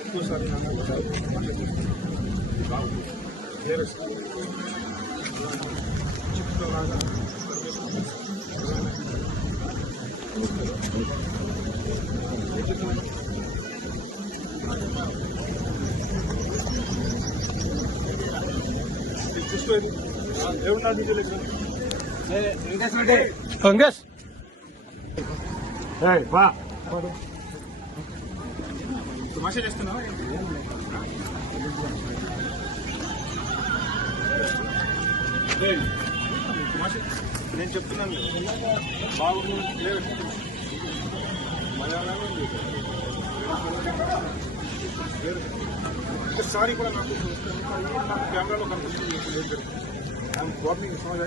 ఇంకోసారి నన్ను ఒకసారి బాగుంది చిక్కులాగా చూసుకోండి ఎవరు నా డీటెయిల్ వెంకటేష్ బా తమాషా చేస్తున్నావా? తమాషా నేను చెప్తున్నాను బాగుంది లేదు. మలయాళం లేదు. కూడా నాకు నాకు కెమెరాలో కనిపిస్తుంది. I'm warning Samaj